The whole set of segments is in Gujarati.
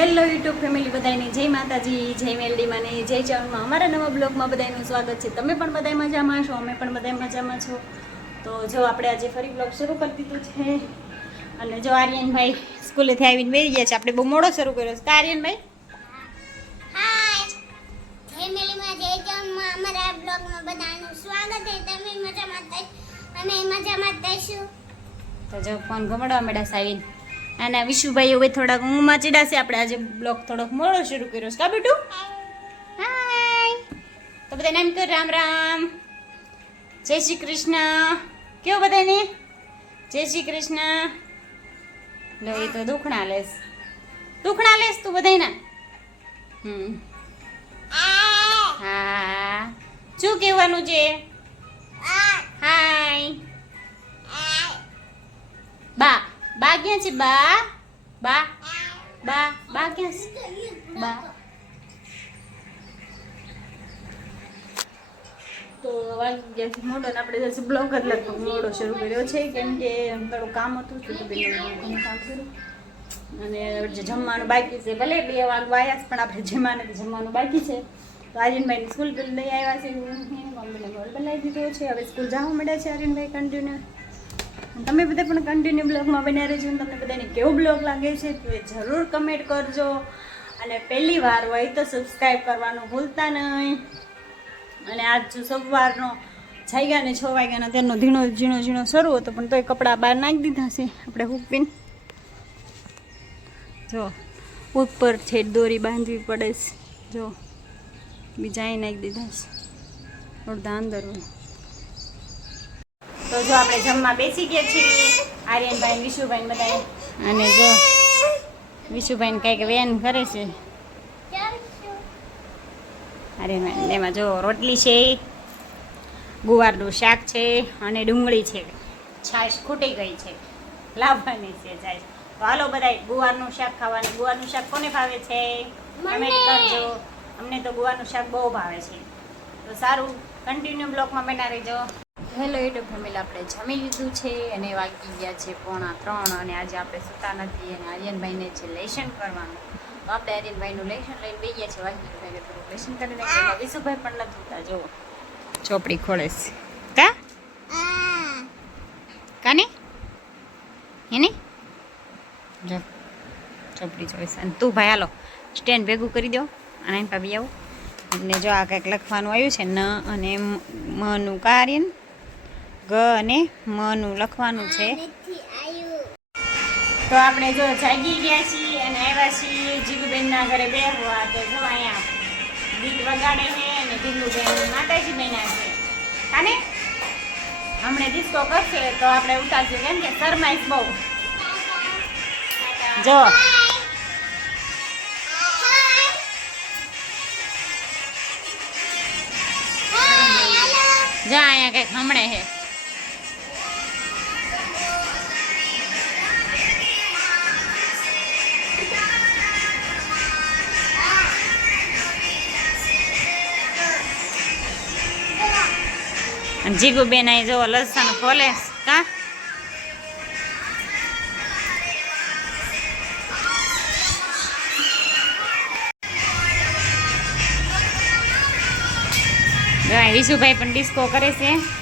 હેલો યુટ્યુબ ફેમિલી બધાની જય માતાજી જય મેલડી ને જય ચરણમાં અમારા નવા બ્લોગમાં બધાનું સ્વાગત છે. તમે પણ બધા મજામાં છો? અમે પણ બધા મજામાં છો. તો જો આપણે આજે ફરી બ્લોગ શરૂ કરી દીધું છે. અને જો આર્યનભાઈ સ્કૂલેથી આવીને બેસી ગયા છે. આપણે બહુ મોડો શરૂ કર્યો છે. આર્યનભાઈ? અમારા બ્લોગમાં બધાનું સ્વાગત છે. તમે મજામાં અને મજામાં થઈશું તો જો ફોન ગમડવા મળ્યા છે આવીને. અને વિશુભાઈ હવે થોડાક ઊંઘમાં ચીડાશે આપણે આજે બ્લોગ થોડોક મોડો શરૂ કર્યો છે. કા બેટું? હાય. તો બધાને એમ કહો રામ રામ. જય શ્રી કૃષ્ણ. કેવો બધાને? જય શ્રી કૃષ્ણ. લો એ તો દુખણા લેસ દુખણા લેસ તું બધાયના? હમ. હા. શું કહેવાનું છે? હાય. બા. બા ક્યાં છે બા બા બા બા ક્યાં છે બા તો વાગી ગયા આપણે બ્લોગ જ મોડો શરૂ કર્યો છે. કેમ થોડું કામ હતું, તો કર્યું. અને જે જમવાનું બાકી છે, ભલે બે વાગવા આવ્યા છે, પણ આપણે જમવા નથી જમવાનું બાકી છે. તો આર્યનભાઈને સ્કૂલ લઈ આવ્યા છે. બનાવી દીધો છે. હવે સ્કૂલ જવા મળ્યા છે આર્યનભાઈ કન્ટિન્યુ તમે બધા પણ કન્ટિન્યુ બ્લોગમાં બન્યા રહેજો, તમને બધાને કેવો બ્લોગ લાગે છે તો જરૂર કમેન્ટ કરજો. અને પહેલી વાર હોય તો સબસ્ક્રાઈબ કરવાનું ભૂલતા નહીં. અને આજ જો સવારનો જાગ્યા ને છ વાગ્યાના તેનો ધીણો ઝીણો ઝીણો શરૂ હતો, પણ તોય કપડાં બહાર નાખી દીધા છે. આપણે હુકવીને જો ઉપર છે દોરી બાંધવી પડે છે. જો બીજા નાખી દીધા છે. અડધા અંદર હોય તો જો આપણે જમવા બેસી ગયા છીએ, આર્યનભાઈ વિશુભાઈ બધા અને જો વિશુભાઈ કંઈક વેન કરે છે. આર્યનભાઈ એમાં જો રોટલી છે, ગુવારનું શાક છે, અને ડુંગળી છે. છાશ ખૂટી ગઈ છે. લાવવાની છે છાશ. તો હાલો બધા ગુવારનું શાક ખાવાનું. ગુવારનું શાક કોને ભાવે છે? કમેન્ટ કરજો. અમને તો ગુવારનું શાક બહુ ભાવે છે. તો સારું કન્ટિન્યુ બ્લોકમાં બનાવી રહેજો. હેલો યુટ્યુબ ફેમિલી આપણે જમી લીધું છે અને વાગી ગયા છે પોણા ત્રણ અને આજે આપણે સૂતા નથી અને આર્યનભાઈને છે લેશન કરવાનું, તો આપણે આર્યનભાઈનું લેશન લઈને બે ગયા છે. એટલે થોડુંક લેશન કરી નાખ્યું વિશુભાઈ પણ નથી ઉતા જુઓ. ચોપડી ખોલે છે. કા? કાને? એની? જો, ચોપડી જોઈશે અને તું ભાઈ, હાલો, સ્ટેન્ડ ભેગું કરી દો અને ભાભી આવું અને જો આ કંઈક લખવાનું આવ્યું છે, ન અને મનું કાર્યન ગ અને મનું લખવાનું છે. તો આપણે જો જાગી ગયા છીએ અને આવ્યા છીએ જીગુબેનના ઘરે બેહવા. તો જો અહીંયા ગીત વગાડે છે અને જીગુબેન માતાજી બેના છે. અને હમણે ડિસ્કો કરશે તો આપણે ઉતારશું. કેમ કે શરમાઈશ બહુ. જો. જા અહીંયા કંઈક હમણે છે. જીગુબેન અહીં જો લસણ ખોલે કા? વિશુભાઈ પણ ડિસ્કો કરે છે.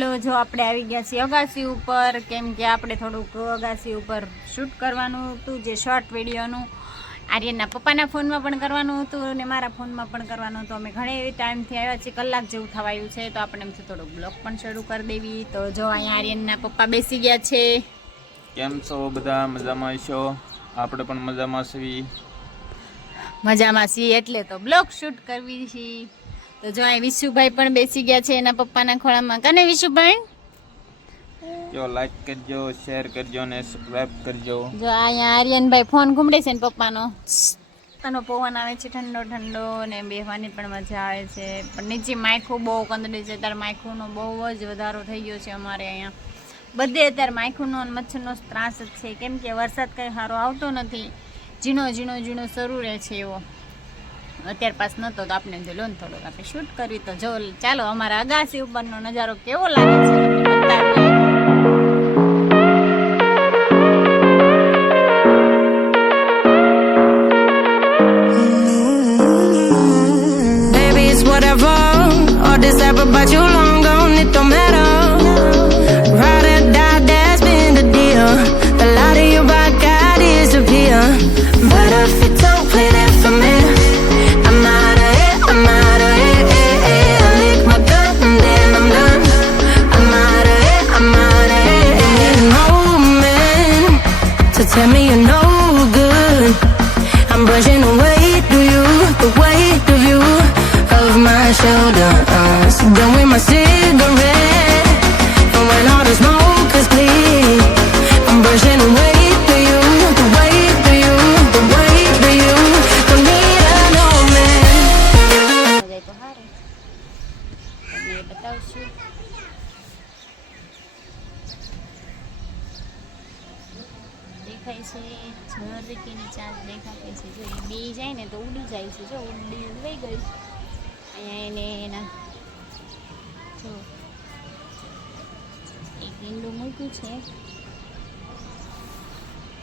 હેલો જો આપણે આવી ગયા છીએ અગાસી ઉપર કેમ કે આપણે થોડુંક અગાસી ઉપર શૂટ કરવાનું હતું જે શોર્ટ વિડીયોનું આર્યનના પપ્પાના ફોનમાં પણ કરવાનું હતું અને મારા ફોનમાં પણ કરવાનું હતું. અમે ઘણા એવી ટાઈમથી આવ્યા છીએ કલાક જેવું થવાયું છે તો આપણે એમથી થોડુંક બ્લોગ પણ શરૂ કરી દેવી. તો જો અહીંયા આર્યનના પપ્પા બેસી ગયા છે. કેમ છો? બધા મજામાં છો? આપણે પણ મજામાં છીએ. મજામાં છીએ એટલે તો બ્લોગ શૂટ કરવી છે. તો જો અહીં વિશુભાઈ પણ બેસી ગયા છે એના પપ્પાના ખોળામાં. કને વિશુભાઈ? જો લાઈક કરજો શેર કરજો ને સબસ્ક્રાઇબ કરજો. જો અહીંયા આર્યનભાઈ ફોન ઘૂમડે છે ને પપ્પાનો. પપ્પાનો પવન આવે છે ઠંડો ઠંડો ને બેહવાની પણ મજા આવે છે. પણ નીચે માયખું બહુ કંદડી છે ત્યારે માયખુંનો બહુ જ વધારો થઈ ગયો છે અમારે અહીંયા. બધે અત્યારે માયખુંનો અને મચ્છરનો ત્રાસ જ છે. કેમ કે વરસાદ કંઈ સારો આવતો નથી. ઝીણો ઝીણો ઝીણો શરૂ રહે છે એવો. અત્યાર પાસ નહોતો તો આપણે જો લોન થોડોક આપણે શૂટ કર્યું તો જો ચાલો અમારા અગાસી ઉપરનો નજારો કેવો લાગે છે તમને બતાવીએ Baby, it's whatever. All this ever about you long to tell me you're no good. I'm brushing weight of you, the weight of you, of my shoulders. Done with my cigarette, ઉડી જાય છે. જો ઉડી ઉડવાઈ ગઈ અહીંયા એને એના જો, એક ઈંડું મૂક્યું છે.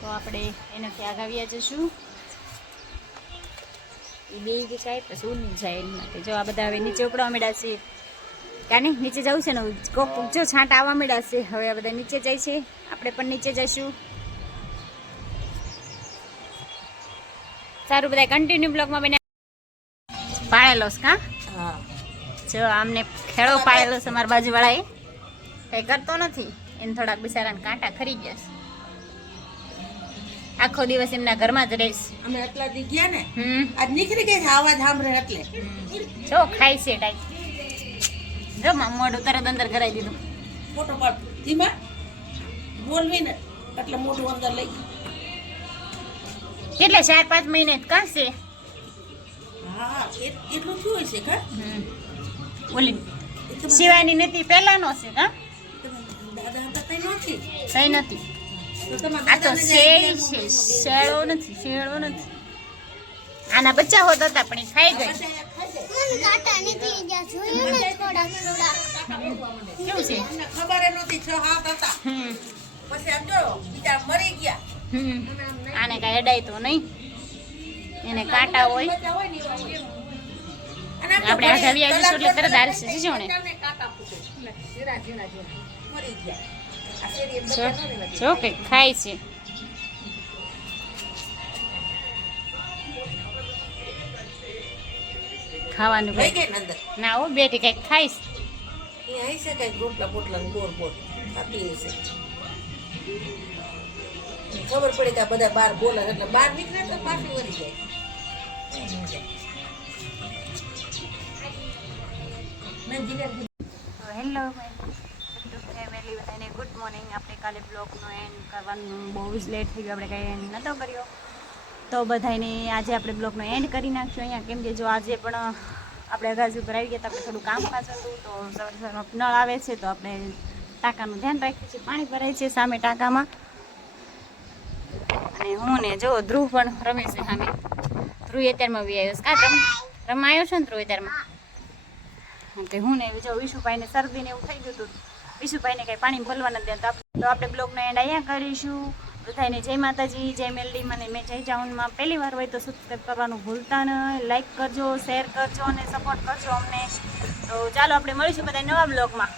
તો આપણે એનાથી આવ્યા જશું. એ બે જાય પછી ઉડી જાય એની માટે. જો, આ બધા હવે નીચે ઉપડવા મળ્યા છે. કાને નીચે જવું છે ને? કોક જો, છાંટ આવવા મળ્યા છે. હવે આ બધા નીચે જાય છે. આપણે પણ નીચે જશું સારું બધા કન્ટિન્યુ બ્લોગમાં બને પાળેલો છે કા જો આમને ખેડો પાળેલો છે મારા બાજુવાળાએ. કંઈ કરતો નથી. એને થોડાક બિચારાને કાંટા ખરી ગયા છે. આખો દિવસ એમના ઘરમાં જ રહીશ અમે એટલા દી ગયા ને આજ નીકળી ગઈ આવાજ સાંભળે એટલે. જો ખાય છે ટાઈ. જો મોઢું તરત અંદર કરાવી દીધું. ફોટો પાડ. ધીમા. બોલવી ને એટલે મોઢું અંદર લઈ કેટલે ચાર પાંચ મહિને કરશે કાશે હા એ- એટલું થયું હશે કા? ઓલી શિવાની નથી પહેલાનો છે કા? દાદા નથી. કઈ નથી આ તો શેળ છે શેળો નથી શેળો નથી. આના બચ્ચા હોત હતા પણ એ ખાઈ ગઈ. મને ગયા જોયું ને થોડા થોડા. કેવું છે? ખબર નહોતી છ હાથ હતા. હમ. પછી આમ જો બીજા મરી ગયા. હમ. આને કાંઈ અડાય તો નહીં. એને કાંટા હોય. આપણે આ ઘડી આવીશું એટલે તરત હાલશે, જીજો ને. જો કંઈક ખાય છે. ખાવાનું કંઈક ના હો બેટી કંઈક ખાઈશ. એ અહીં છે કઈ રોટલા બોટલા ને બોર આપી હશે. ખબર પડે કે બધા બાર બોલે એટલે બાર નીકળે તો પાછી વળી જાય. હેલો ફેમિલી બધાને ગુડ મોર્નિંગ આપણે કાલે બ્લોગનો એન્ડ કરવાનું. બહુ જ લેટ થઈ ગયું. આપણે કાંઈ એન્ડ નહોતો કર્યો. તો બધાને આજે આપણે બ્લોગનો એન્ડ કરી નાખશું અહીંયા. કેમ કે જો આજે પણ આપણે અગાજ ઉપર ગયા તો આપણે થોડું કામકાજ હતું, તો સવાર સવારમાં નળ આવે છે, તો આપણે ટાંકાનું ધ્યાન રાખીએ છીએ પાણી ભરાય છે સામે ટાંકામાં. અને હું ને જો ધ્રુવ પણ રમે છે સામે ધ્રુવ અત્યારમાં બી આવ્યો કા રમ રમવા આવ્યો છે ને ધ્રુવ અત્યારમાં? તે હું ને જો વિશુભાઈને શરદી ને એવું થઈ ગયું હતું. વિશુભાઈને કંઈ પાણી ભરવા નથી દેતા. તો આપણે બ્લોગનો એન્ડ અહીંયા કરીશું. બધાને જય માતાજી, જય મેલડી. મને મેં જય જાઉનમાં પહેલી વાર હોય તો સબસ્ક્રાઈબ કરવાનું ભૂલતા નહીં લાઈક કરજો શેર કરજો અને સપોર્ટ કરજો અમને. તો ચાલો, આપણે મળીશું બધા નવા બ્લોગમાં.